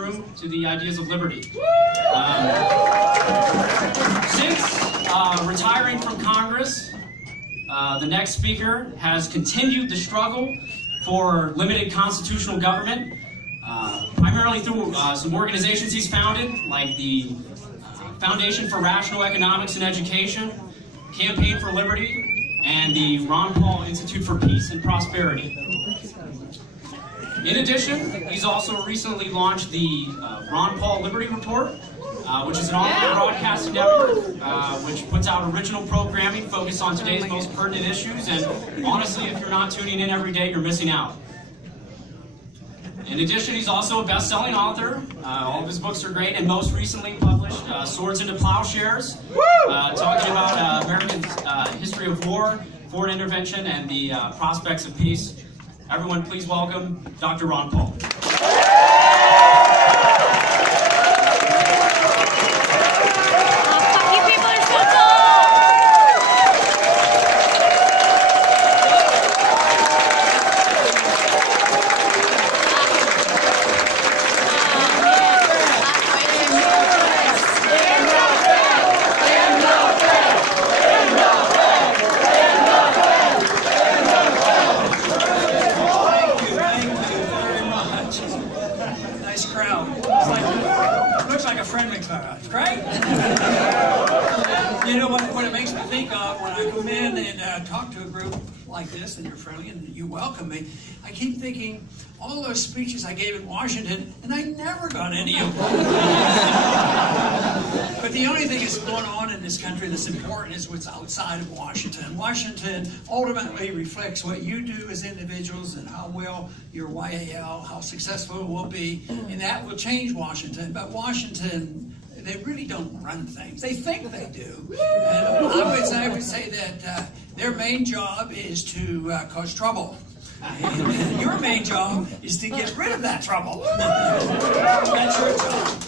room to the ideas of liberty. Since retiring from Congress, the next speaker has continued the struggle for limited constitutional government, primarily through some organizations he's founded, like the Foundation for Rational Economics and Education, Campaign for Liberty, and the Ron Paul Institute for Peace and Prosperity. In addition, he's also recently launched the Ron Paul Liberty Report, which is an online broadcasting network which puts out original programming focused on today's most pertinent issues, and honestly, if you're not tuning in every day, you're missing out. In addition, he's also a best-selling author. All of his books are great, and most recently published Swords into Plowshares, talking about American history of war, foreign intervention, and the prospects of peace. Everyone, please welcome Dr. Ron Paul. Talk to a group like this, and you're friendly and you welcome me, I keep thinking all those speeches I gave in Washington, and I never got any of them. But the only thing that's going on in this country that's important is what's outside of Washington. Washington ultimately reflects what you do as individuals and how well your YAL, how successful it will be, and that will change Washington. But Washington, they really don't run things. They think they do. And I would say that their main job is to cause trouble. And your main job is to get rid of that trouble. That's your job.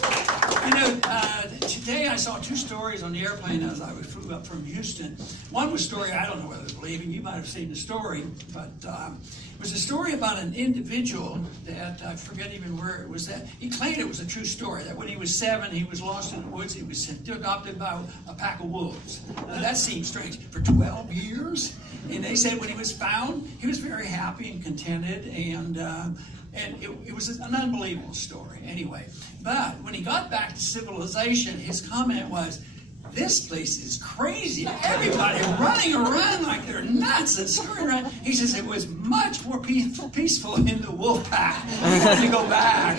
You know, today I saw two stories on the airplane as I flew up from Houston. One was a story I don't know whether to believe, and you might have seen the story, but it was a story about an individual that I forget even where it was at. He claimed it was a true story, that when he was 7, he was lost in the woods. He was adopted by a pack of wolves. Now, that seems strange. For 12 years? And they said when he was found, he was very happy and contented, and it was an unbelievable story anyway. But when he got back to civilization, his comment was, "This place is crazy. Everybody running around like they're nuts and scurrying around." He says it was much more peaceful in the wolf pack. He wanted to go back.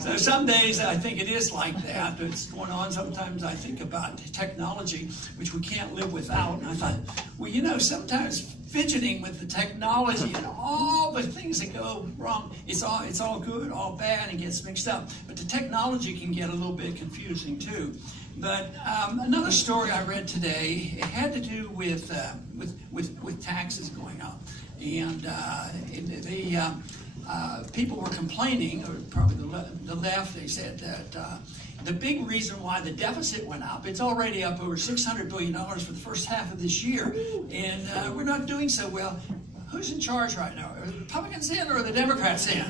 So some days I think it is like that. It's going on. Sometimes I think about technology, which we can't live without. And I thought, well, you know, sometimes fidgeting with the technology and all the things that go wrong, it's all good, all bad, and gets mixed up. But the technology can get a little bit confusing too. But another story I read today, it had to do with taxes going up, and people were complaining, or probably the left. They said that the big reason why the deficit went up, it's already up over $600 billion for the first half of this year, and we're not doing so well. Who's in charge right now? Are the Republicans in or are the Democrats in?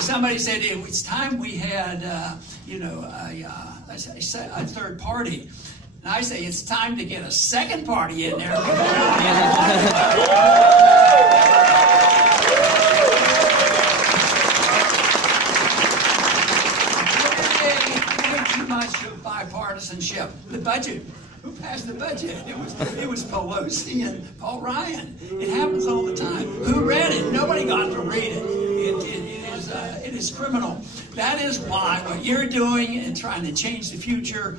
Somebody said it's time we had, a third party. And I say it's time to get a second party in there. Way too much of bipartisanship. The budget. Who passed the budget? It was Pelosi and Paul Ryan. It happens all the time. Who read it? Nobody got to read it. It is criminal. That is why what you're doing and trying to change the future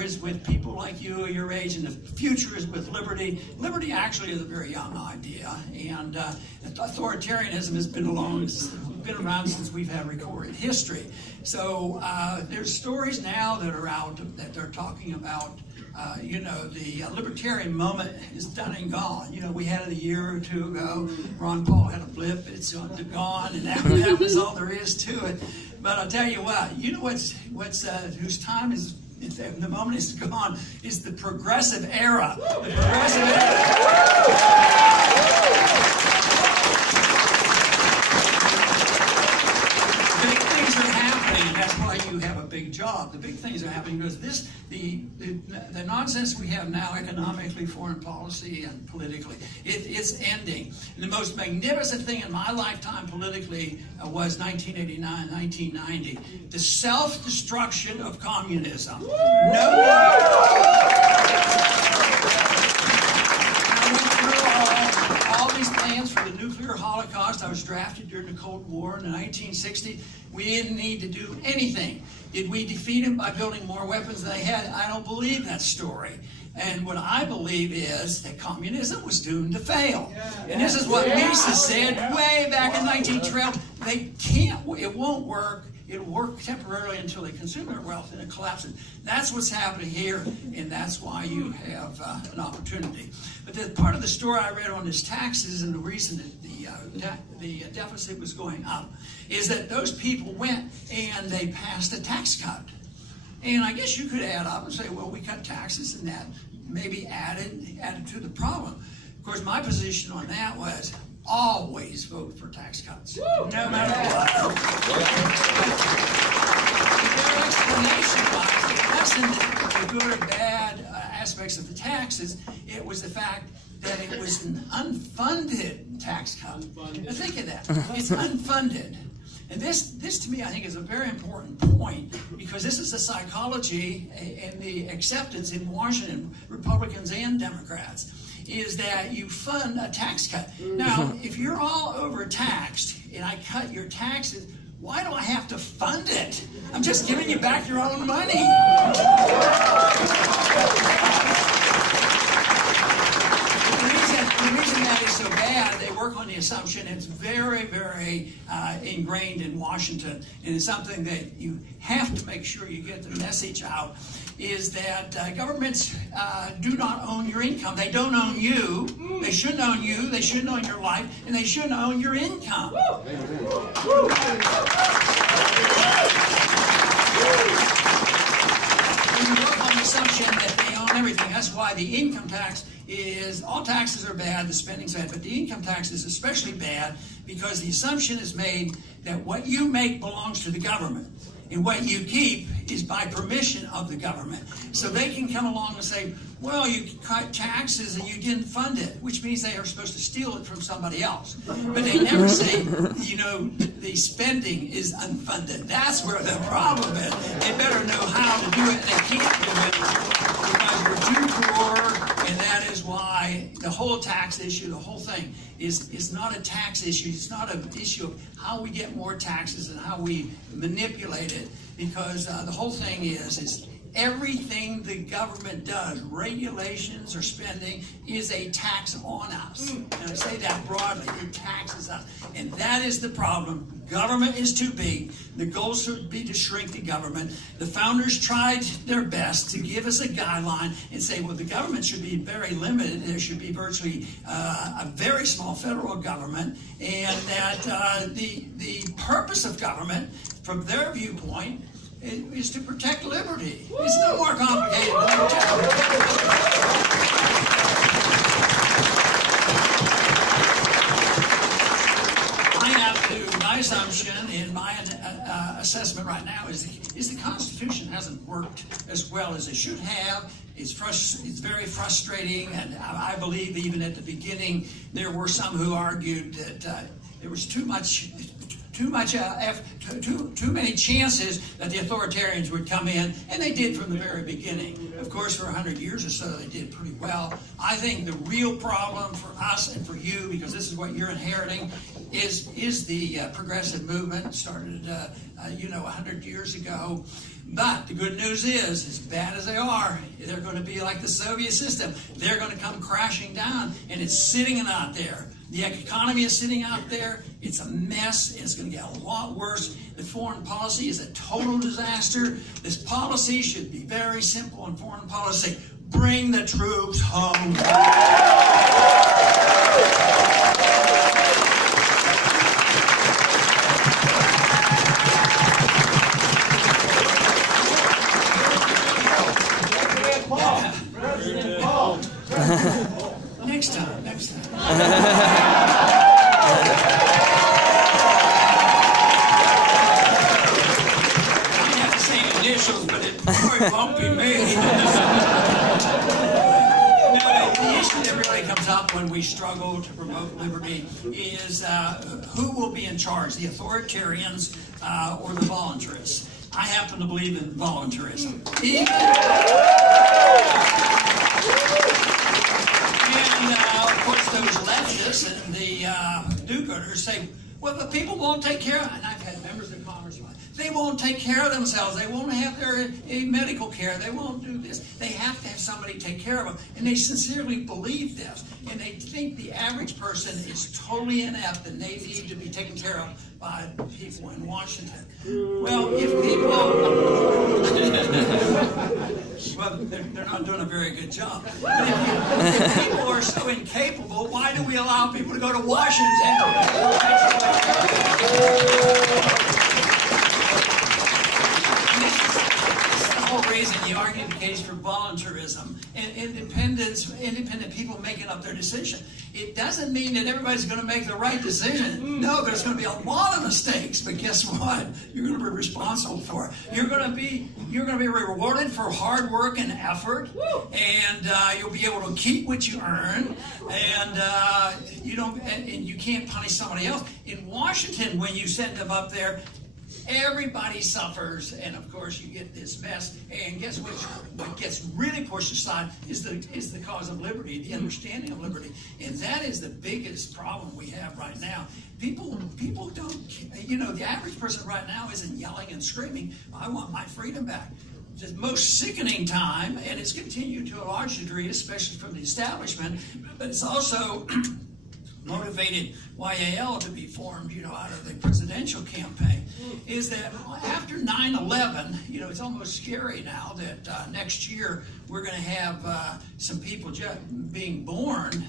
is with people like you or your age, and the future is with liberty. Liberty actually is a very young idea, and authoritarianism has been around since we've had recorded history. So there's stories now that are out that they're talking about. The libertarian moment is done and gone. We had it a year or two ago. Ron Paul had a blip. It's gone, and that was all there is to it. But I'll tell you what. Whose time is the moment is gone is the progressive era. The progressive era. up. The big things are happening because the nonsense we have now economically, foreign policy, and politically, it's ending. And the most magnificent thing in my lifetime politically was 1989, 1990. The self-destruction of communism. All these plans for the nuclear holocaust. I was drafted during the Cold War in the 1960s. We didn't need to do anything. Did we defeat them by building more weapons than they had? I don't believe that story. And what I believe is that communism was doomed to fail. And this is what Mises said way back in 1912. It won't work. It'll work temporarily until they consume their wealth and it collapses. That's what's happening here, and that's why you have an opportunity. But the part of the story I read on this taxes and the reason that the deficit was going up is that those people went and they passed a tax cut. And I guess you could add up and say, well, we cut taxes and that maybe added to the problem. Of course, my position on that was always vote for tax cuts, no matter what. Their explanation was it wasn't the good or bad aspects of the taxes, it was the fact that it was an unfunded tax cut. Now think of that. It's unfunded. And this to me, I think, is a very important point because this is the psychology and the acceptance in Washington, Republicans and Democrats, is that you fund a tax cut. Now, if you're all overtaxed and I cut your taxes, why do I have to fund it? I'm just giving you back your own money. The reason that is so bad, they work on the assumption it's very, very ingrained in Washington, and it's something that you have to make sure you get the message out, is that governments do not own your income. They don't own you. They shouldn't own you. They shouldn't own your life, and they shouldn't own your income. When you work on the assumption that they own everything, that's why the income tax is, all taxes are bad, the spending's bad, but the income tax is especially bad because the assumption is made that what you make belongs to the government. And what you keep is by permission of the government. So they can come along and say, well, you cut taxes and you didn't fund it, which means they are supposed to steal it from somebody else. But they never say, you know, the spending is unfunded. That's where the problem is. They better know how to do it, and they can't do it because we're too poor, and that is why the whole tax issue, the whole thing, is not a tax issue. It's not an issue of how we get more taxes and how we manipulate it, because the whole thing is everything the government does, regulations or spending, is a tax on us. And I say that broadly, it taxes us. And that is the problem. Government is too big. The goal should be to shrink the government. The founders tried their best to give us a guideline and say, well, the government should be very limited. There should be virtually a very small federal government, and that the purpose of government, from their viewpoint, is to protect liberty. It's no more complicated than that. My assumption in my assessment right now is the Constitution hasn't worked as well as it should have. It's very frustrating, and I believe even at the beginning there were some who argued that there was too many chances that the authoritarians would come in, and they did from the very beginning. Of course, for 100 years or so, they did pretty well. I think the real problem for us and for you, because this is what you're inheriting, is the progressive movement. Started, 100 years ago. But the good news is, as bad as they are, they're going to be like the Soviet system. They're going to come crashing down, and it's sitting out there. The economy is sitting out there. It's a mess. It's going to get a lot worse. The foreign policy is a total disaster. This policy should be very simple in foreign policy. Bring the troops home. Next time. I have the same initials, but It won't be me. The issue that really comes up when we struggle to promote liberty is who will be in charge, the authoritarians or the voluntarists. I happen to believe in voluntarism. And of course those leftists and the do-gooders say, well, the people won't take care of it. And I've had members of Congress, they won't take care of themselves. They won't have their medical care. They won't do this. They have to have somebody take care of them. And they sincerely believe this. And they think the average person is totally inept and they need to be taken care of by people in Washington. Well, if people... well, they're not doing a very good job. If people are so incapable, why do we allow people to go to Washington? Reason you argue the case for voluntarism and independent people making up their decision. It doesn't mean that everybody's going to make the right decision. No, there's going to be a lot of mistakes, but guess what? You're going to be responsible for it. You're going to be rewarded for hard work and effort, and you'll be able to keep what you earn, and you can't punish somebody else. In Washington, when you send them up there, everybody suffers, and of course you get this mess. And guess what gets really pushed aside is the cause of liberty, the understanding of liberty, and that is the biggest problem we have right now. People don't, the average person right now isn't yelling and screaming, I want my freedom back. The most sickening time, and it's continued to a large degree, especially from the establishment, but it's also motivated YAL to be formed, out of the presidential campaign, is that after 9/11, it's almost scary now that next year we're going to have some people just being born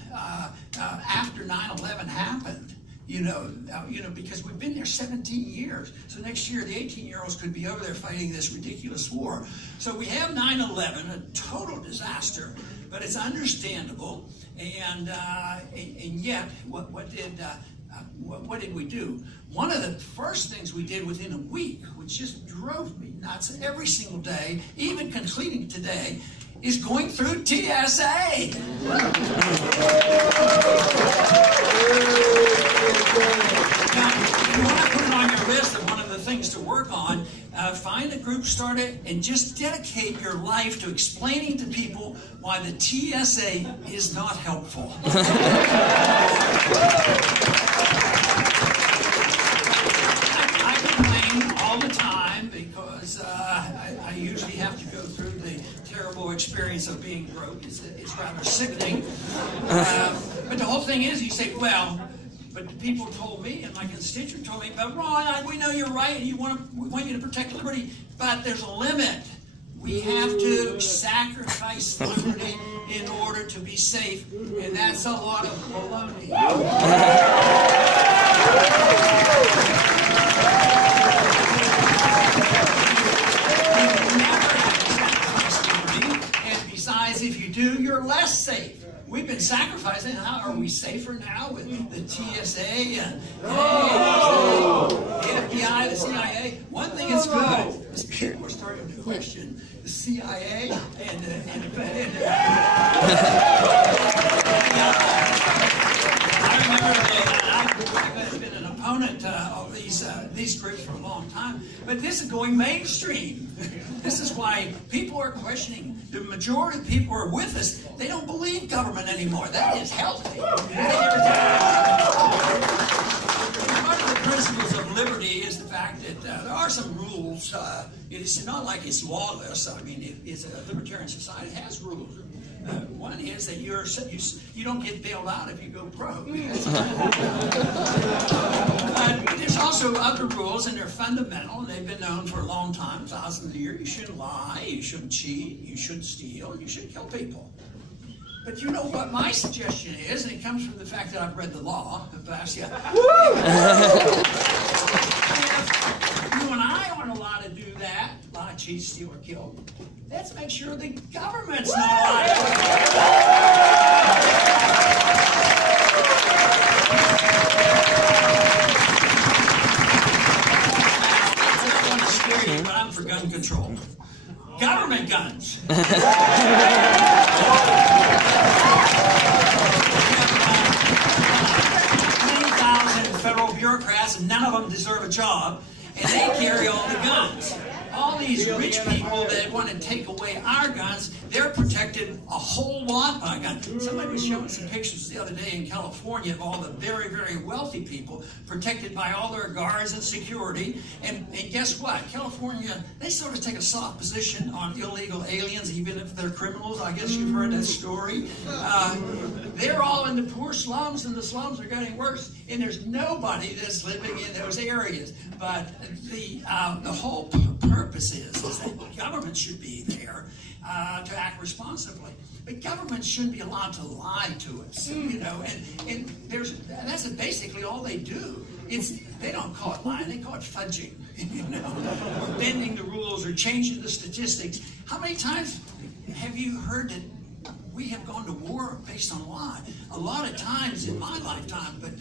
after 9/11 happened. Because we've been there 17 years. So next year, the 18-year-olds could be over there fighting this ridiculous war. So we have 9/11, a total disaster, but it's understandable. And yet, what did we do? One of the first things we did within a week, which just drove me nuts every single day, even concluding today, is going through TSA. Now, if you want to put it on your list of one of the things to work on, find a group, start it, and just dedicate your life to explaining to people why the TSA is not helpful. I complain all the time because I usually have to go through the terrible experience of being broke. It's rather sickening. But the whole thing is, you say, well, but the people told me, and my constituent told me, but Ron, we know you're right, and we want you to protect liberty, but there's a limit. We have to sacrifice liberty in order to be safe, and that's a lot of baloney. You never have to sacrifice liberty, and besides, if you do, you're less safe. We've been sacrificing. How are we safer now with the TSA and the FBI, the CIA? One thing is good is people are starting to question the CIA I remember I've been an opponent of these groups for a long time, but this is going mainstream. This is why people are questioning. The majority of people who are with us, they don't believe government anymore. That is healthy. Part of the principles of liberty is the fact that there are some rules. It's not like it's lawless. I mean, it's a libertarian society. It has rules. One is that you don't get bailed out if you go broke. There's also other rules, and they're fundamental, and they've been known for a long time, thousands of years. You shouldn't lie, you shouldn't cheat, you shouldn't steal, you shouldn't kill people. But you know what my suggestion is, and it comes from the fact that I've read the law. If you and I aren't allowed to do that, lie, cheat, steal, or kill, let's make sure the government's not allowed to do that. But I'm for gun control. government guns. 20,000 federal bureaucrats, and none of them deserve a job, and they carry all the guns. All these rich people that want to take away our guns, they're protected a whole lot by guns. Somebody was showing some pictures the other day in California of all the very, very wealthy people protected by all their guards and security. And guess what? California, they sort of take a soft position on illegal aliens, even if they're criminals. I guess you've heard that story. They're all in the poor slums, and the slums are getting worse. And there's nobody that's living in those areas. But the whole purpose is that government should be there to act responsibly. But government shouldn't be allowed to lie to us, you know. And that's basically all they do. They don't call it lying; they call it fudging, you know, or bending the rules or changing the statistics. How many times have you heard that we have gone to war based on a lie? A lot of times in my lifetime, but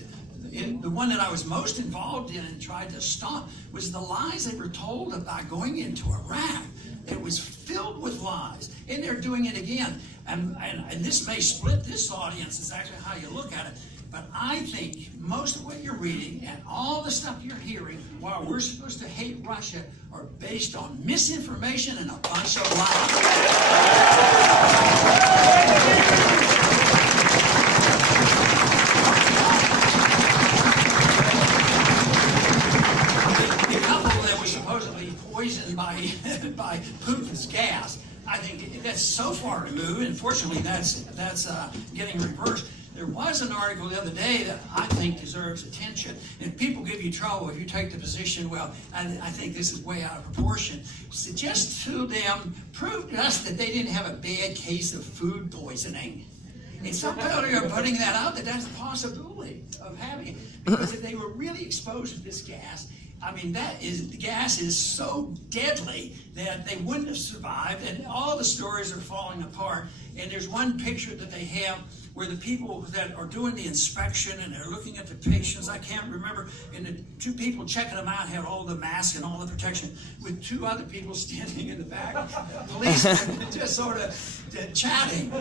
the one that I was most involved in and tried to stop was the lies they were told about going into Iraq. It was filled with lies, and they're doing it again. And this may split this audience, is actually how you look at it. But I think most of what you're reading and all the stuff you're hearing while we're supposed to hate Russia are based on misinformation and a bunch of lies. Poisoned by Putin's gas. I think that's so far removed, and fortunately that's getting reversed. There was an article the other day that I think deserves attention, and people give you trouble if you take the position, well, I think this is way out of proportion. Suggest to them, prove to us that they didn't have a bad case of food poisoning. And some people are putting that out, that that's a possibility of having it. Because if they were really exposed to this gas, I mean, the gas is so deadly that they wouldn't have survived, and all the stories are falling apart. And there's one picture that they have where the people that are doing the inspection and they're looking at the patients, I can't remember, and the two people checking them out had all the masks and all the protection, with two other people standing in the back, police just sort of chatting.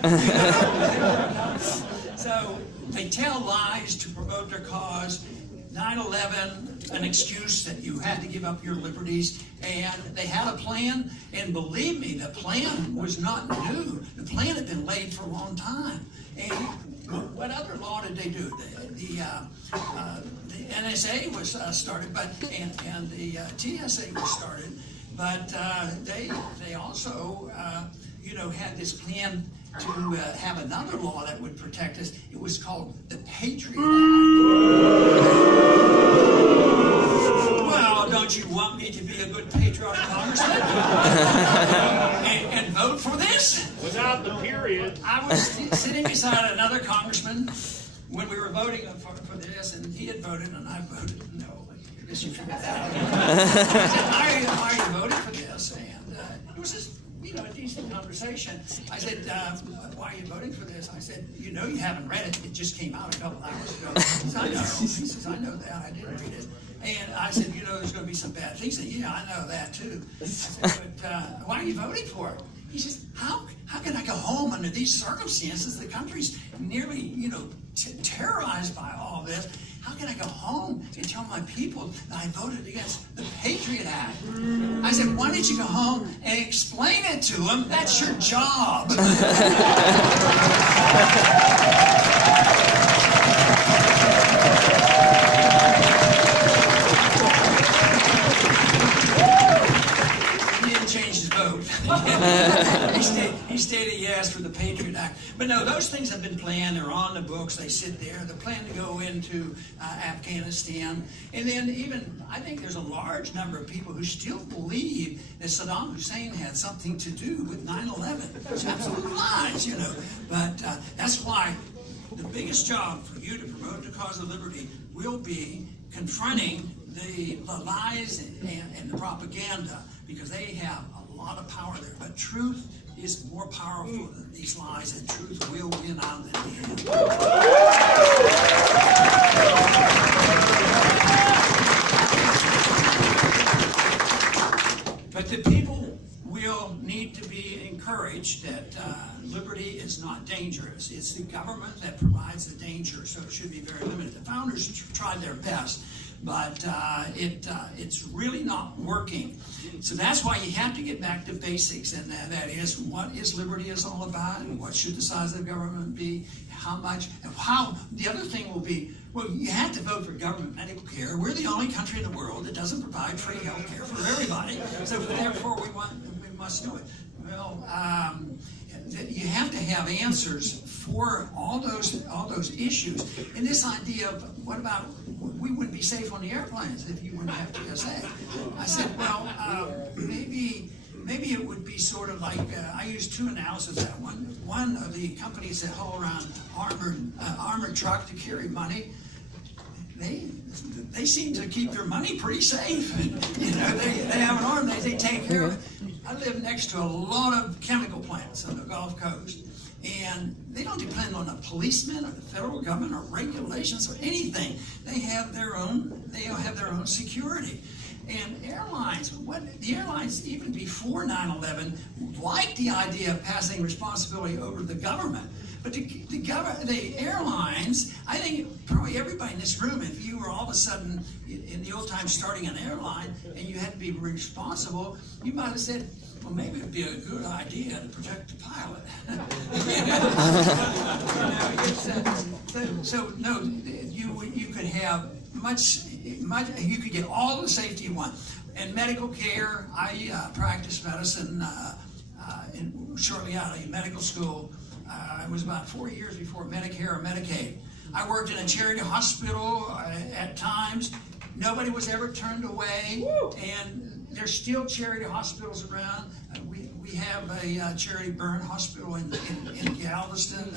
So they tell lies to promote their cause. 9/11, an excuse that you had to give up your liberties, and they had a plan, and believe me, the plan was not new. The plan had been laid for a long time. And what other law did they do? The NSA was started, and the TSA was started, but they also had this plan to have another law that would protect us. It was called the Patriot Act. Well, don't you want me to be a good patriotic congressman and vote for this? Without the period. I was sitting beside another congressman when we were voting for this, and he had voted, and I voted no. I guess you figured that out. I said, why are you voting for this? And it was just, a decent conversation. I said, why are you voting for this? I said, you haven't read it. It just came out a couple hours ago. He says, I know. He says, I know that. I didn't read it. And I said, there's going to be some bad things. He said, yeah, I know that too. I said, but why are you voting for it? He says, how can I go home under these circumstances? The country's nearly, terrorized by all this. How can I go home and tell my people that I voted against the Patriot Act? I said, why don't you go home and explain it to them? That's your job. He didn't change his vote. He stated yes for the Patriot Act. But no, those things have been planned. They're on the books. They sit there. They're planned to go into Afghanistan. And then even, I think there's a large number of people who still believe that Saddam Hussein had something to do with 9/11. It's absolute lies, But that's why the biggest job for you to promote the cause of liberty will be confronting the lies and the propaganda, because they have a lot of power there. But truth is more powerful than these lies, and truth will win out in the end. But the people will people need to be encouraged that liberty is not dangerous. It's the government that provides the danger, so it should be very limited. The founders tried their best, but it's really not working. So that's why you have to get back to basics, and that is, what is liberty is all about, and what should the size of the government be, how much, and how. The other thing will be, well, you have to vote for government medical care. We're the only country in the world that doesn't provide free health care for everybody, so therefore we must do it. Well, you have to have answers for all those issues. And this idea of, what about, we wouldn't be safe on the airplanes if you wouldn't have TSA. I said, well, maybe it would be sort of like, I used two analyses of that. One of the companies that haul around armored truck to carry money, they seem to keep their money pretty safe. You know, they have an arm, they take care of it. I live next to a lot of chemical plants on the Gulf Coast, and they don't depend on a policeman or the federal government or regulations or anything. They have their own security. And the airlines, even before 9/11, liked the idea of passing responsibility over to the government. But the airlines, I think probably everybody in this room, if you were all of a sudden in the old times starting an airline and you had to be responsible, you might have said, well, maybe it'd be a good idea to protect the pilot. So no, you could have you could get all the safety you want. And medical care, I practiced medicine shortly out of medical school. It was about 4 years before Medicare or Medicaid. I worked in a charity hospital at times. Nobody was ever turned away, and there's still charity hospitals around. We have a charity burn hospital in Galveston,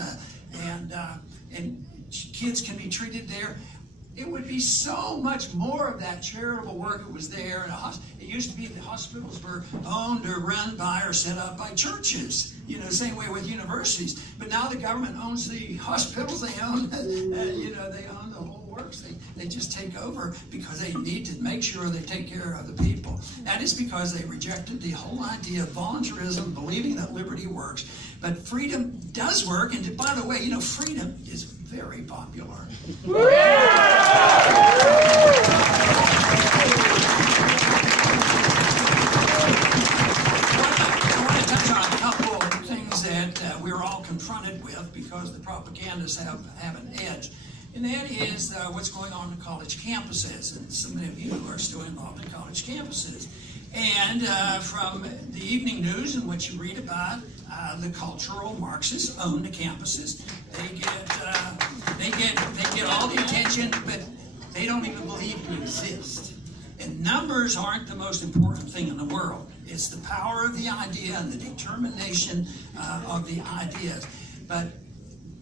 and kids can be treated there. It would be so much more of that charitable work that was there. It used to be the hospitals were owned or run by or set up by churches, you know, same way with universities. But now the government owns the hospitals. They own, they own the whole works. They just take over because they need to make sure they take care of the people. That is because they rejected the whole idea of voluntarism, believing that liberty works. But freedom does work. And by the way, you know, freedom is very popular. We're all confronted with because the propagandists have an edge. And that is what's going on in college campuses. And so many of you are still involved in college campuses. And from the evening news and what you read about, the cultural Marxists own the campuses. They get all the attention, but they don't even believe we exist. And numbers aren't the most important thing in the world. It's the power of the idea and the determination of the ideas. But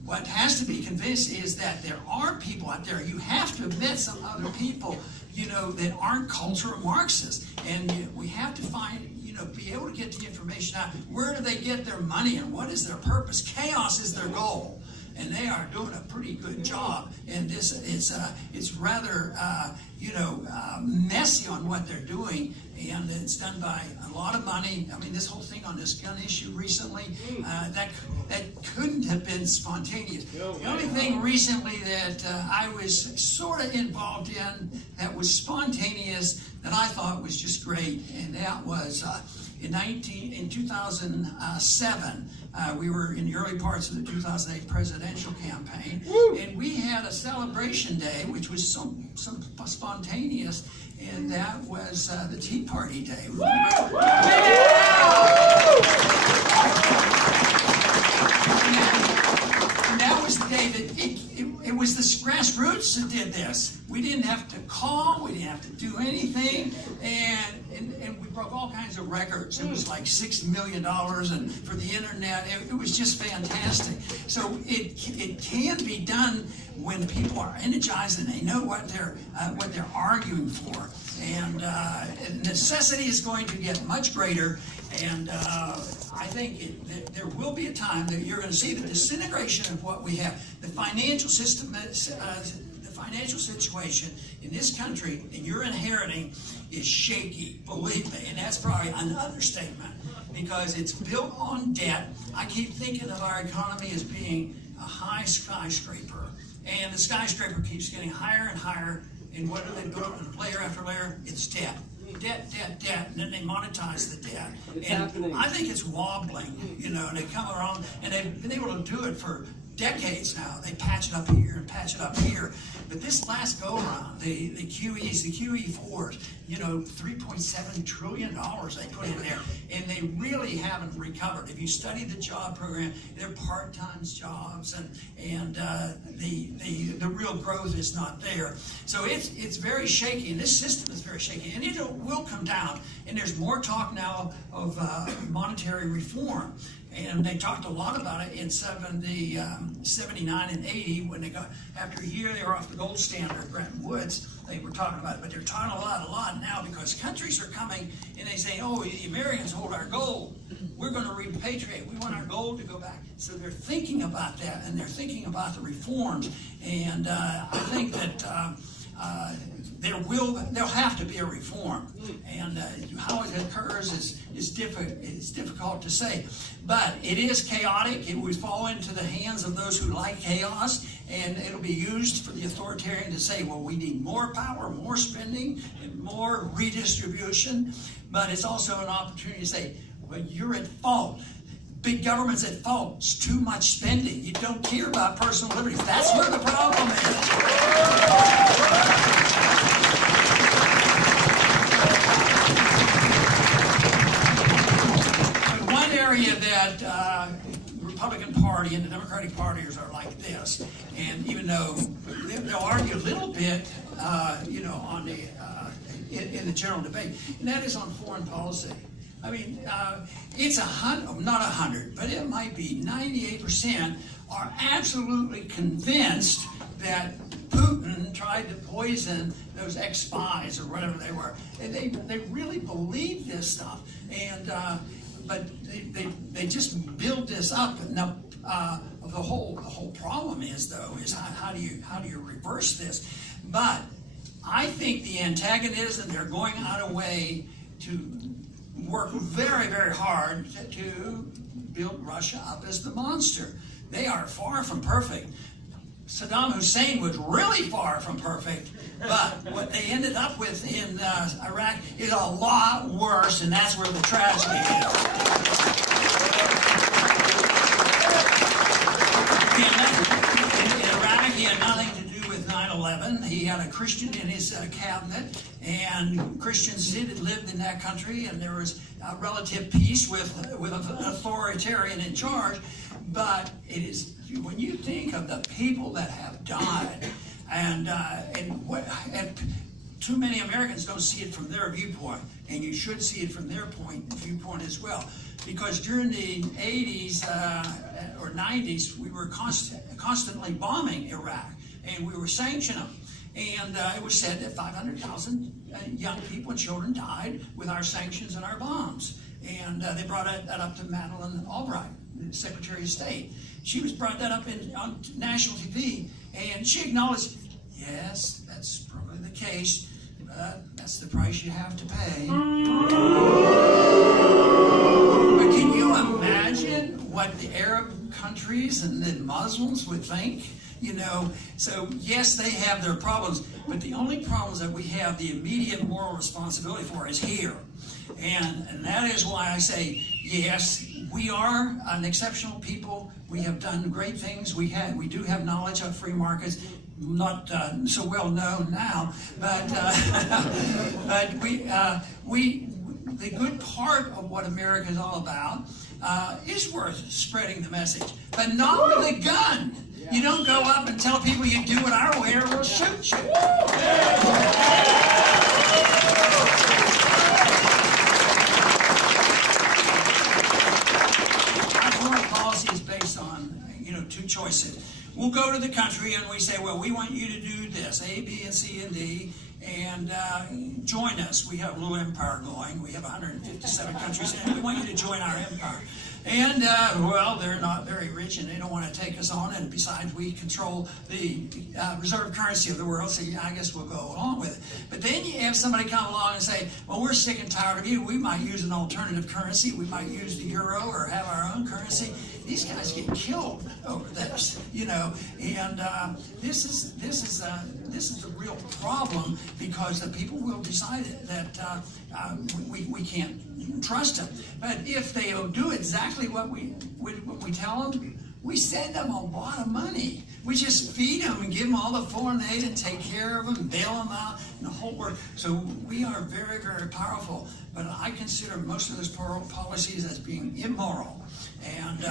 what has to be convinced is that there are people out there. You have to have met some other people, you know, that aren't cultural Marxists. And we have to find, you know, be able to get the information out. Where do they get their money and what is their purpose? Chaos is their goal. And they are doing a pretty good job. And it's rather, messy on what they're doing. And it's done by a lot of money. I mean, this whole thing on this gun issue recently, that couldn't have been spontaneous. The only thing recently that I was sort of involved in that was spontaneous that I thought was just great, and that was in 2007. We were in the early parts of the 2008 presidential campaign, and we had a celebration day, which was some spontaneous, and that was the Tea Party Day. And that was the day that it was the grassroots that did this. We didn't have to call, we didn't have to do anything, and we broke all kinds of records. It was like $6 million, and for the internet, it was just fantastic. So it can be done when people are energized and they know what they're arguing for. And necessity is going to get much greater. And I think there will be a time that you're going to see the disintegration of what we have. The financial system, financial situation in this country, and you're inheriting, is shaky, believe me, and that's probably an understatement, because it's built on debt. I keep thinking of our economy as being a high skyscraper, and the skyscraper keeps getting higher and higher, and what do they build layer after layer? It's debt. Debt, debt, debt, and then they monetize the debt. And I think it's wobbling, you know, and they come around, and they've been able to do it for decades now. They patch it up here and patch it up here. But this last go-around, the QEs, the QE4s, you know, $3.7 trillion they put in there, and they really haven't recovered. If you study the job program, they're part-time jobs, and the real growth is not there. So it's very shaky, and this system is very shaky, and it will come down. And there's more talk now of monetary reform. And they talked a lot about it in 79 and 80 when they got, after a year they were off the gold standard, Bretton Woods, they were talking about it, but they're talking a lot now because countries are coming and they say, oh, the Americans hold our gold. We're going to repatriate. We want our gold to go back. So they're thinking about that, and they're thinking about the reforms. And I think that there'll have to be a reform, and how it occurs is difficult to say. But it is chaotic. It would fall into the hands of those who like chaos, and it'll be used for the authoritarian to say, well, we need more power, more spending, and more redistribution. But it's also an opportunity to say, well, you're at fault. Big government's at fault. It's too much spending. You don't care about personal liberties. That's where the problem is. That Republican Party and the Democratic Parties are like this, and even though they'll argue a little bit, you know, on the in the general debate, and that is on foreign policy. I mean, it's not 100, but it might be 98% are absolutely convinced that Putin tried to poison those ex-spies or whatever they were, and they really believe this stuff, and. But they just build this up. Now, the whole problem is how do you reverse this? But I think the antagonism, they're going out of way to work very, very hard to build Russia up as the monster. They are far from perfect. Saddam Hussein was really far from perfect, but what they ended up with in Iraq is a lot worse, and that's where the tragedy is. In Iraq, he had nothing to do with 9/11. He had a Christian in his cabinet, and Christians lived in that country, and there was a relative peace with an authoritarian in charge. But it is, when you think of the people that have died, and too many Americans don't see it from their viewpoint, and you should see it from their viewpoint as well, because during the 80s or 90s, we were constantly bombing Iraq, and we were sanctioning them. And it was said that 500,000 young people and children died with our sanctions and our bombs. And they brought that up to Madeleine Albright, the Secretary of State. She was brought that up on national TV, and she acknowledged, yes, that's probably the case, but that's the price you have to pay. But can you imagine what the Arab countries and the Muslims would think? You know, so yes, they have their problems, but the only problems that we have the immediate moral responsibility for is here. And that is why I say, yes, we are an exceptional people. We have done great things. We do have knowledge of free markets, not so well known now, but but the good part of what America is all about is worth spreading the message, but not with a gun. You don't go up and tell people you do it our way or we'll shoot you. Our foreign policy is based on, two choices. We'll go to the country and we say, well, we want you to do this, A, B, and C, and D, and join us. We have a little empire going. We have 157 countries, and we want you to join our empire. And, well, they're not very rich and they don't want to take us on. And besides, we control the reserve currency of the world, so I guess we'll go along with it. But then you have somebody come along and say, well, we're sick and tired of you. We might use an alternative currency. We might use the euro or have our own currency. These guys get killed over this, you know. And this is the real problem, because the people will decide that we can't trust them. But if they do exactly what we tell them, we send them a lot of money. We just feed them and give them all the foreign aid and take care of them and bail them out and the whole work. So we are very, very powerful. But I consider most of those policies as being immoral, and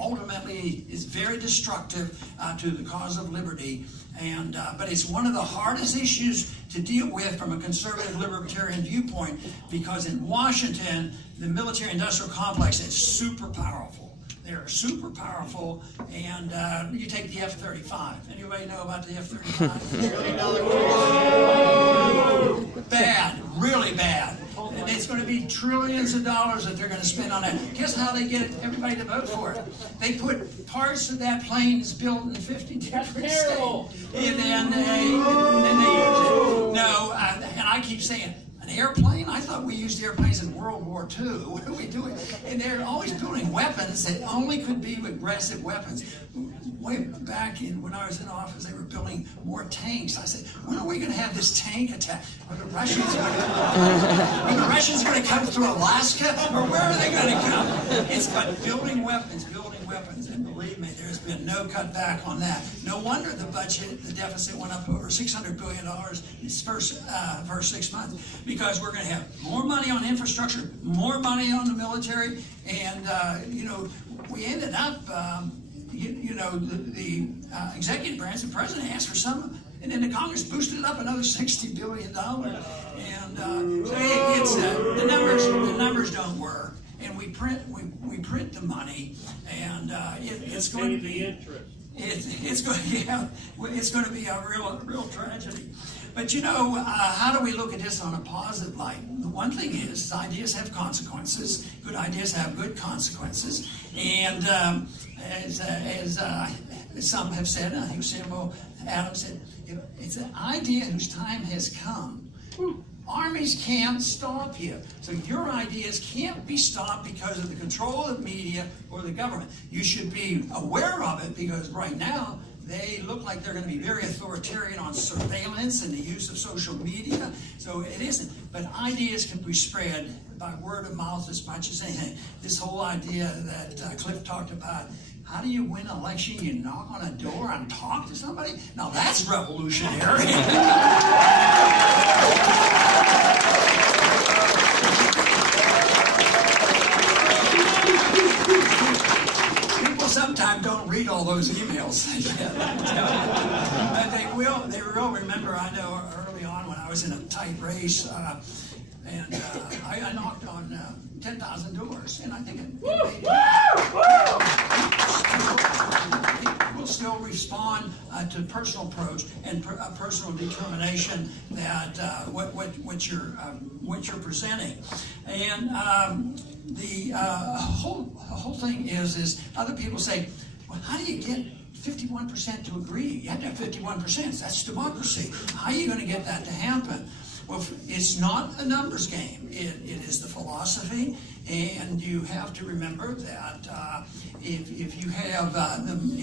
ultimately is very destructive to the cause of liberty. And but it's one of the hardest issues to deal with from a conservative libertarian viewpoint, because in Washington, the military-industrial complex is super powerful. They're super powerful, and you take the F-35. Anybody know about the F-35? Bad, really bad. And it's going to be trillions of dollars that they're going to spend on it. Guess how they get everybody to vote for it? They put parts of that plane that's built in 50 different states, and then they use it. No, and I keep saying, an airplane? I thought we used airplanes in World War II. What are we doing? And they're always building weapons that only could be aggressive weapons. Way back when I was in office, they were building more tanks. I said, when are we going to have this tank attack? Are the Russians going to come through Alaska? Or where are they going to come? It's about building weapons. And believe me, there's been no cutback on that. No wonder the budget, the deficit went up over $600 billion this first 6 months, because we're going to have more money on infrastructure, more money on the military, and, you know, we ended up, the executive branch, the president asked for some, and then the Congress boosted it up another $60 billion. And so it's, the numbers don't work. And we print the money, and it's going to be interest. It's going to be a real tragedy. But you know, how do we look at this on a positive light? The one thing is, ideas have consequences. Good ideas have good consequences. And as some have said, I think Samuel Adams said, it's an idea whose time has come. Armies can't stop you. So your ideas can't be stopped because of the control of the media or the government. You should be aware of it, because right now they look like they're going to be very authoritarian on surveillance and the use of social media. So it isn't. But ideas can be spread by word of mouth as much as anything. This whole idea that Cliff talked about, how do you win an election? You knock on a door and talk to somebody? Now that's revolutionary. People sometimes don't read all those emails. But they will remember. I know early on when I was in a tight race, and I knocked on 10,000 doors, and I think people still respond to personal approach and personal determination that what you're presenting, and the whole thing is other people say, well, how do you get 51% to agree? You have to have 51%. That's democracy. How are you going to get that to happen? Well, it's not a numbers game. It is the philosophy, and you have to remember that if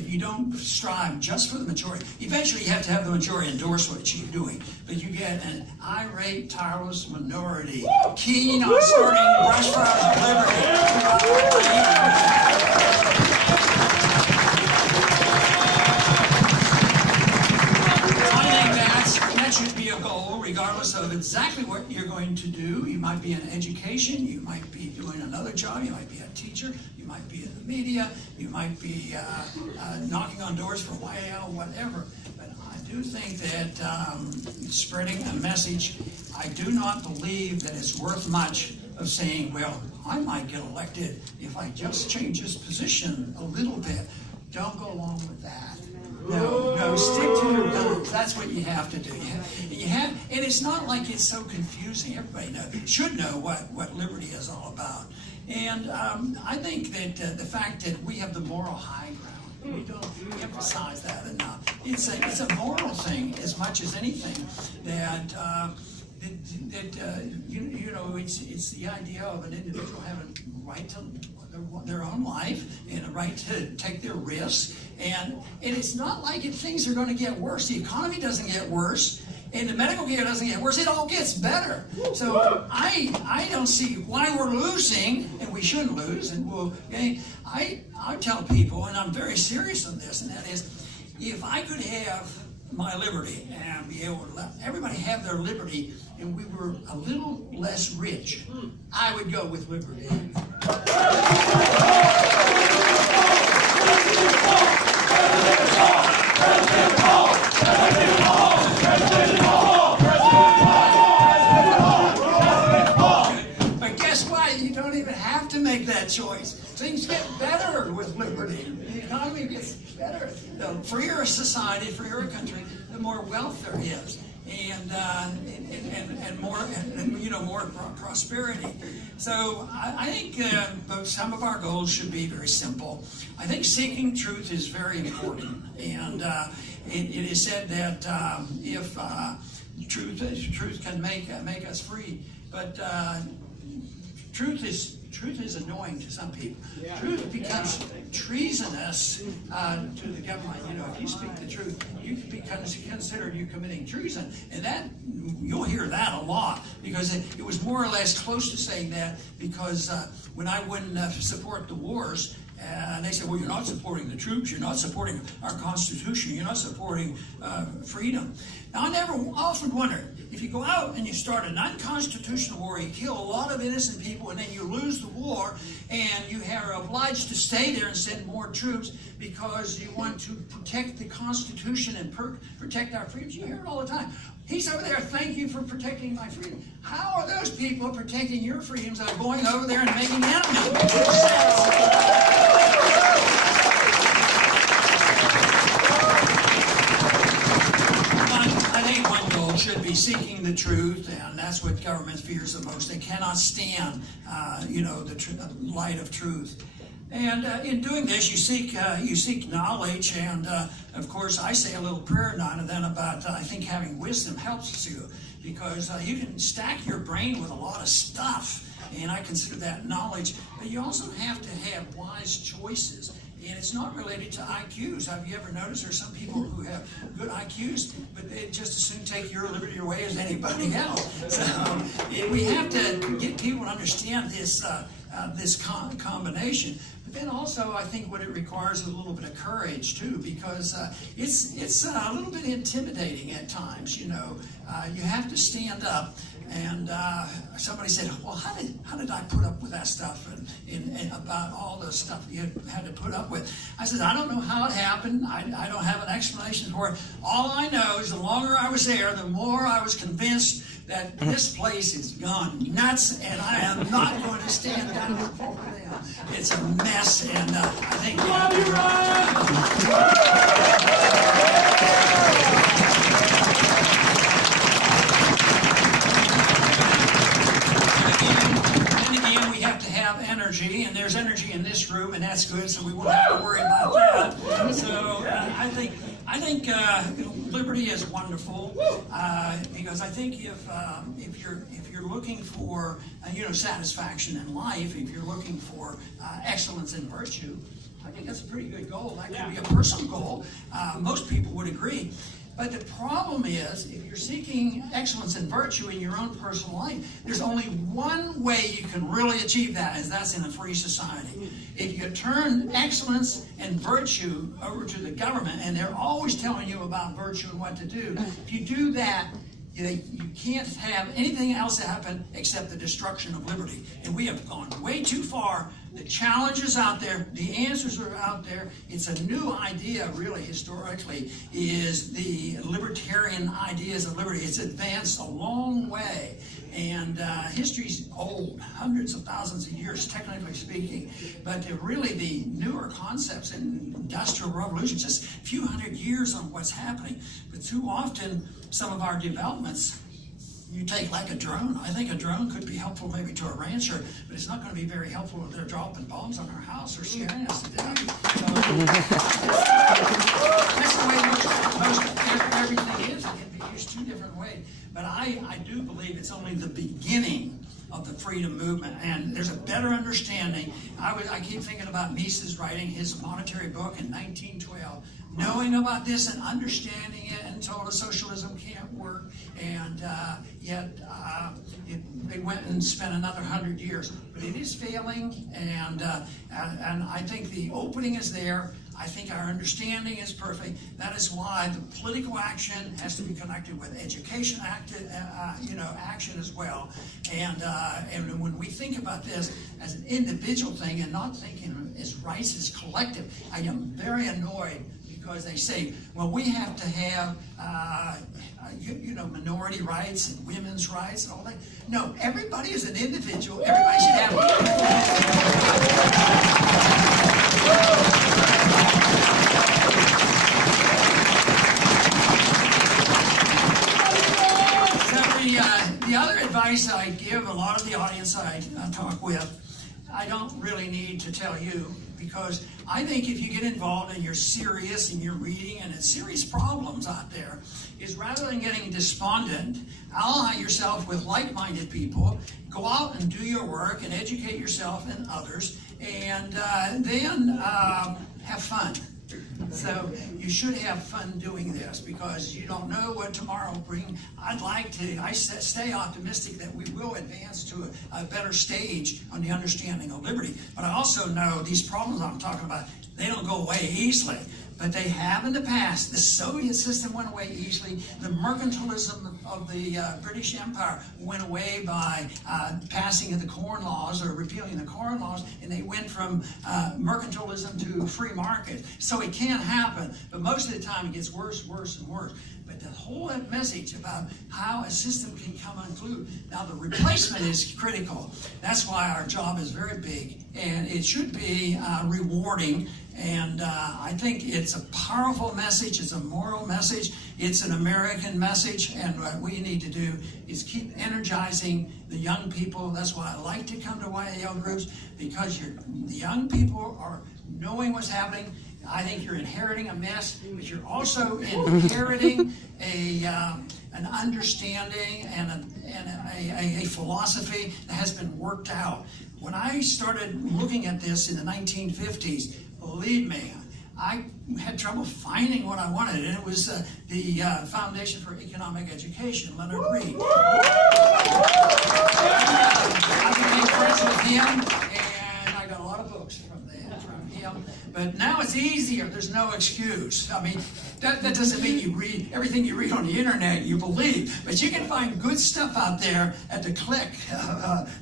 you don't strive just for the majority, eventually you have to have the majority endorse what you're doing. But you get an irate, tireless minority, keen on starting brush fires of liberty. Should be a goal, regardless of exactly what you're going to do. You might be in education, you might be doing another job, you might be a teacher, you might be in the media, you might be knocking on doors for YAL, whatever. But I do think that spreading a message, I do not believe that it's worth much of saying, well, I might get elected if I just change this position a little bit. Don't go along with that. No, stick to your guns. That's what you have to do. And it's not like it's so confusing. Everybody should know what liberty is all about. And I think that the fact that we have the moral high ground, we don't emphasize that enough. It's a moral thing as much as anything that you know, it's the idea of an individual having a right to their own life and a right to take their risks. And it's not like things are going to get worse. The economy doesn't get worse. And the medical care doesn't get worse. It all gets better. So I don't see why we're losing, and we shouldn't lose. And we'll gain. I tell people, and I'm very serious on this, and that is, if I could have my liberty and be able to let everybody have their liberty, and we were a little less rich, I would go with liberty. But guess what? You don't even have to make that choice. Things get better with liberty. The economy gets better. The freer a society, freer a country, the more wealth there is, and more, you know, more prosperity. So I think some of our goals should be very simple. I think seeking truth is very important, and it is said that if truth can make us free, but truth is annoying to some people. Yeah. Truth becomes treasonous to the government. You know, if you speak the truth, you can be considered you committing treason, and that you'll hear that a lot, because it was more or less close to saying that, because when I wouldn't support the wars, and they said, well, you're not supporting the troops, you're not supporting our Constitution, you're not supporting freedom. Now, I often wondered, if you go out and you start an unconstitutional war, you kill a lot of innocent people, and then you lose the war, and you are obliged to stay there and send more troops because you want to protect the Constitution and protect our freedoms. You hear it all the time. He's over there, thank you for protecting my freedom. How are those people protecting your freedoms by going over there and making enemies? Should be seeking the truth, and that's what government fears the most. They cannot stand, you know, the light of truth. And in doing this, you seek knowledge, and of course, I say a little prayer now and then about I think having wisdom helps you, because you can stack your brain with a lot of stuff, and I consider that knowledge. But you also have to have wise choices. And it's not related to IQs. Have you ever noticed there's some people who have good IQs, but they just as soon take your liberty away as anybody else? So we have to get people to understand this combination. But then also, I think what it requires is a little bit of courage too, because it's a little bit intimidating at times. You know, you have to stand up. And somebody said, well, how did I put up with that stuff and about all the stuff you had to put up with? I said, I don't know how it happened. I don't have an explanation for it. All I know is the longer I was there, the more I was convinced that this place is gone nuts, and I am not going to stand down and report them. It's a mess, and I think... Love you, energy, and there's energy in this room, and that's good, so we won't have to worry about that. So I think liberty is wonderful, because I think if you're looking for you know, satisfaction in life, if you're looking for excellence in virtue, I think that's a pretty good goal. That could be a personal goal. Most people would agree. But the problem is, if you're seeking excellence and virtue in your own personal life, there's only one way you can really achieve that, and that's in a free society. If you turn excellence and virtue over to the government, and they're always telling you about virtue and what to do, if you do that, you can't have anything else happen except the destruction of liberty. And we have gone way too far. The challenge is out there. The answers are out there. It's a new idea, really, historically, is the libertarian ideas of liberty. It's advanced a long way. And history's old, hundreds of thousands of years, technically speaking. But really, the newer concepts in industrial revolution, just a few hundred years on what's happening. But too often, some of our developments, You take like a drone. I think a drone could be helpful maybe to a rancher, but it's not going to be very helpful if they're dropping bombs on our house or scaring us to death. So, that's the way most everything is. It can be used two different ways. But I do believe it's only the beginning of the freedom movement, and there's a better understanding. I keep thinking about Mises writing his monetary book in 1912, knowing about this and understanding it, and told us socialism can't work, and yet they went and spent another 100 years. But it is failing, and I think the opening is there. I think our understanding is perfect. That is why the political action has to be connected with education action as well. And when we think about this as an individual thing and not thinking as rights as collective, I am very annoyed because they say, well, we have to have minority rights and women's rights and all that. No, everybody is an individual. Everybody should have the other advice I give a lot of the audience I talk with, I don't really need to tell you, because I think if you get involved and you're serious and you're reading and it's serious problems out there, is rather than getting despondent, ally yourself with like-minded people, go out and do your work and educate yourself and others, and then have fun. So you should have fun doing this, because you don't know what tomorrow will bring. I stay optimistic that we will advance to a better stage on the understanding of liberty. But I also know these problems I'm talking about, they don't go away easily. But they have in the past. The Soviet system went away easily. The mercantilism of the British Empire went away by passing of the Corn Laws or repealing the Corn Laws, and they went from mercantilism to free market. So it can happen, but most of the time it gets worse, worse, and worse. But the whole message about how a system can come unglued. Now the replacement is critical. That's why our job is very big, and it should be rewarding. And I think it's a powerful message. It's a moral message. It's an American message. And what we need to do is keep energizing the young people. That's why I like to come to YAL groups, because the young people are knowing what's happening. I think you're inheriting a mess, but you're also inheriting an understanding and a philosophy that has been worked out. When I started looking at this in the 1950s, believe me, I had trouble finding what I wanted, and it was the Foundation for Economic Education, Leonard Reed. I became friends with him, and I got a lot of books from him. But now it's easier. There's no excuse. I mean, that doesn't mean you read everything you read on the internet, you believe. But you can find good stuff out there at the click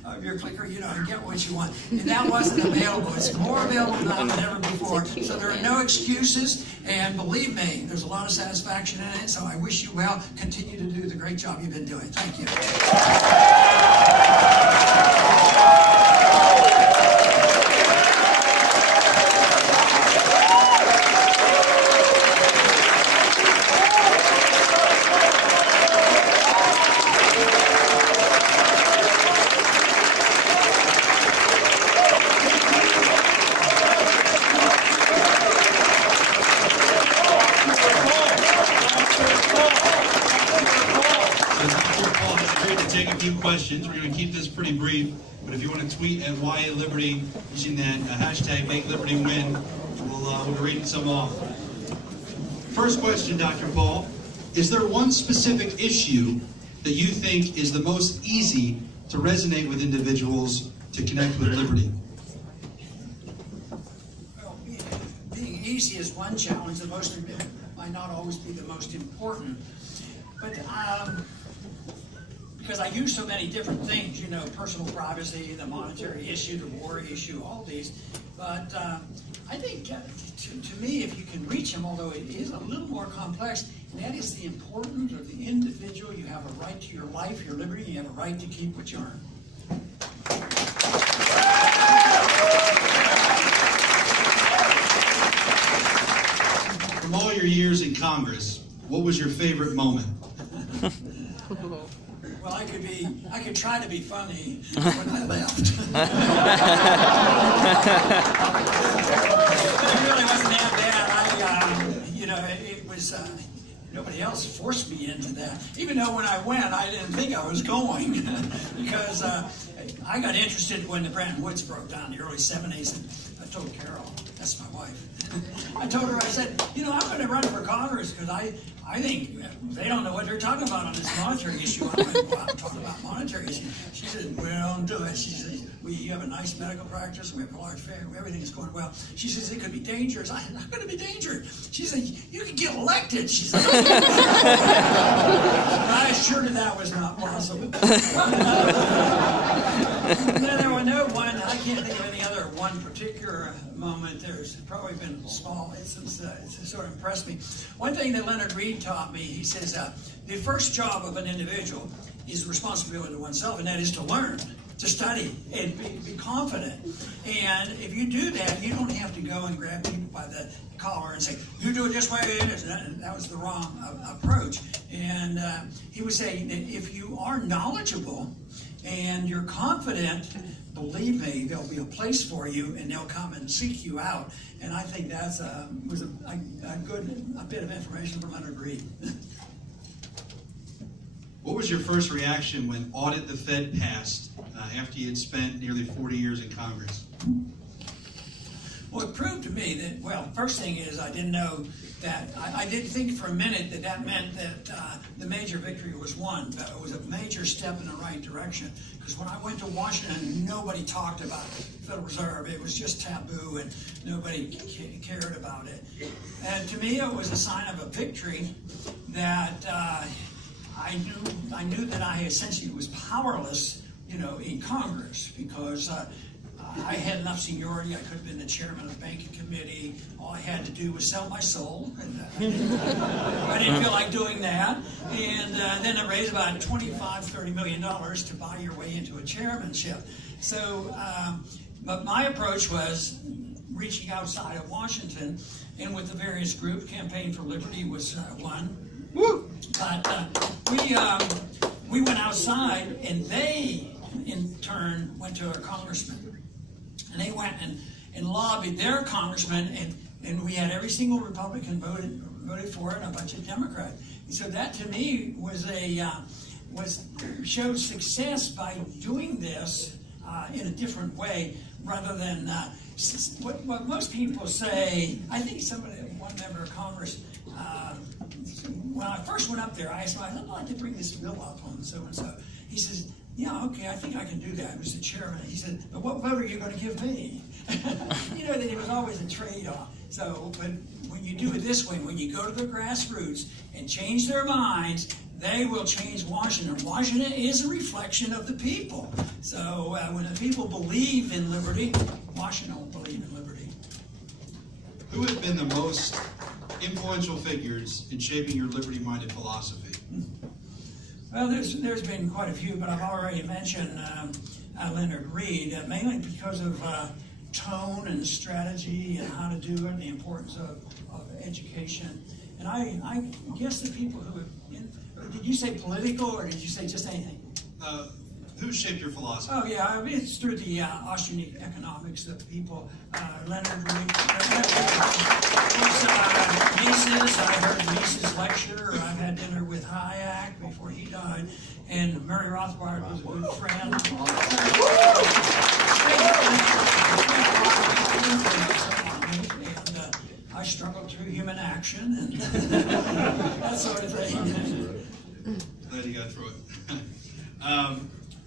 of your clicker, and get what you want. And that wasn't available. It's more available now than ever before. So there are no excuses. And believe me, there's a lot of satisfaction in it. So I wish you well. Continue to do the great job you've been doing. Thank you. Questions. We're going to keep this pretty brief, but if you want to tweet at YA Liberty using that hashtag #MakeLibertyWin, we'll read some off. First question, Dr. Paul. Is there one specific issue that you think is the most easy to resonate with individuals to connect with liberty? Well, being easy is one challenge. The most might not always be the most important. But because I use so many different things, personal privacy, the monetary issue, the war issue, all these. But I think, to me, if you can reach them, although it is a little more complex, and that is the importance of the individual. You have a right to your life, your liberty, you have a right to keep what you earn. From all your years in Congress, what was your favorite moment? Well, I could try to be funny when I left. It really wasn't that bad. It was, nobody else forced me into that. Even though when I went, I didn't think I was going because I got interested when the Bretton Woods broke down in the early 70s, and I told Carol, that's my wife, I told her, I said, I'm going to run for Congress because I think they don't know what they're talking about on this monetary issue. I'm going to go out and talk about monetary issues. She said, well, don't do it. She said, you have a nice medical practice. We have a large family. Everything is going well. She says, it could be dangerous. I'm not going to be dangerous. She said, you could get elected. She said, I assured her that was not possible. There were no one, I can't think of any other one particular moment. There's probably been small instances that sort of impressed me. One thing that Leonard Reed taught me, he says, the first job of an individual is responsibility to oneself, and that is to learn, to study, and be confident. And if you do that, you don't have to go and grab people by the collar and say, you do it this way. That was the wrong approach. And he would say that if you are knowledgeable and you're confident, believe me, there'll be a place for you, and they'll come and seek you out. And I think that's was a bit of information from Leonard Reed. What was your first reaction when Audit the Fed passed after you had spent nearly 40 years in Congress? Well, it proved to me that, well, first thing is I didn't know that, I did think for a minute that meant that the major victory was won. But it was a major step in the right direction. Because when I went to Washington, nobody talked about the Federal Reserve. It was just taboo, and nobody cared about it. And to me, it was a sign of a victory that I knew that I essentially was powerless, in Congress, because I had enough seniority. I could have been the chairman of the banking committee. All I had to do was sell my soul. And, I didn't feel like doing that. And then I raised about $25–30 million to buy your way into a chairmanship. So, but my approach was reaching outside of Washington, and with the various groups, Campaign for Liberty was one. Woo! But we went outside, and they, in turn, went to our congressman. And they went and lobbied their congressman, and we had every single Republican voted for it, and a bunch of Democrats. And so that, to me, showed success by doing this in a different way, rather than what most people say. I think one member of Congress, when I first went up there, I asked him, I'd like to bring this bill up on so-and-so. He says, yeah, okay, I think I can do that, Mr. Chairman. He said, but what vote are you going to give me? That it was always a trade-off. So, but when you do it this way, when you go to the grassroots and change their minds, they will change Washington. Washington is a reflection of the people. So when the people believe in liberty, Washington will believe in liberty. Who have been the most influential figures in shaping your liberty-minded philosophy? Well, there's been quite a few, but I've already mentioned Leonard Reed, mainly because of tone and strategy and how to do it, and the importance of education. And I guess the people who have, did you say political, or did you say just anything? Who shaped your philosophy? Oh, yeah, I mean, it's through the Austrian economics of people. Leonard Reed, Mises, I heard Mises lecture. I've had dinner with Hayek before he died, and Murray Rothbard was a good friend. And I struggled through human action and that sort of thing. Glad you got through it.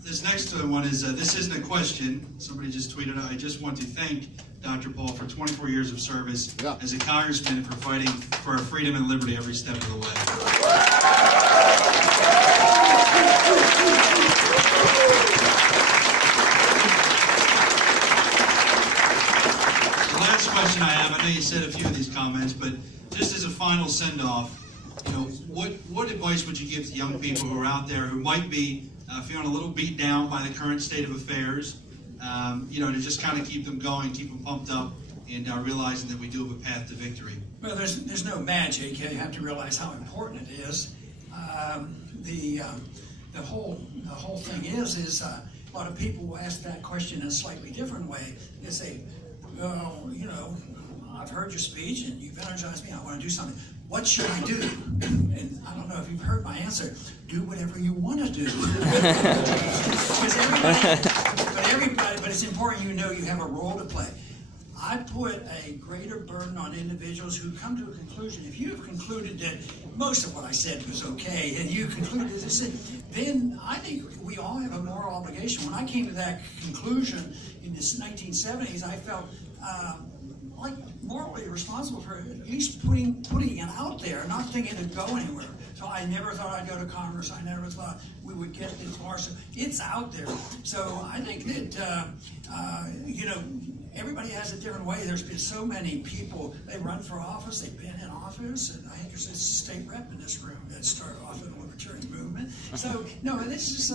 This next one is, this isn't a question. Somebody just tweeted, I just want to thank Dr. Paul for 24 years of service as a congressman, for fighting for our freedom and liberty every step of the way. The last question I have, I know you said a few of these comments, but just as a final send-off, what advice would you give to young people who are out there who might be feeling a little beat down by the current state of affairs, to just kind of keep them going, keep them pumped up, and realizing that we do have a path to victory? Well, there's no magic. You have to realize how important it is. the whole thing is a lot of people will ask that question in a slightly different way. They say, well, you know, I've heard your speech and you've energized me. I want to do something. What should I do? And I don't know if you've heard my answer. Do whatever you want to do. But it's important you know you have a role to play. I put a greater burden on individuals who come to a conclusion. If you have concluded that most of what I said was okay, and you concluded this, then I think we all have a moral obligation. When I came to that conclusion in the 1970s, I felt like morally responsible for at least putting it out there, not thinking it'd go anywhere. So I never thought I'd go to Congress. I never thought we would get this far. So it's out there. So I think that you know, everybody has a different way. There's been so many people, they run for office, they've been in office, and I think there's a state rep in this room that started off in the libertarian movement. So, no, this is,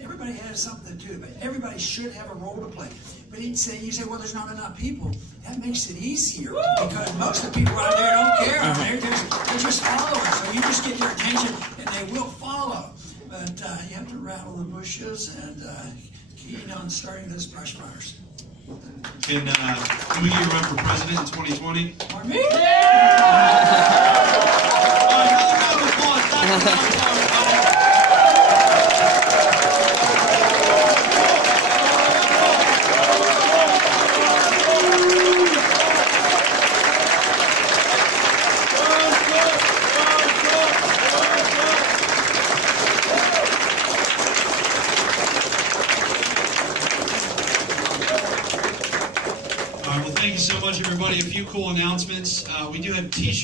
everybody has something to do, but everybody should have a role to play. But you say, well, there's not enough people. That makes it easier, because most of the people out there don't care. They're just followers, so you just get their attention, and they will follow. But you have to rattle the bushes and keen on starting those brush fires. Can we get you run for president in 2020? For me? Thank you so much, everybody. A few cool announcements. We do have T-shirts.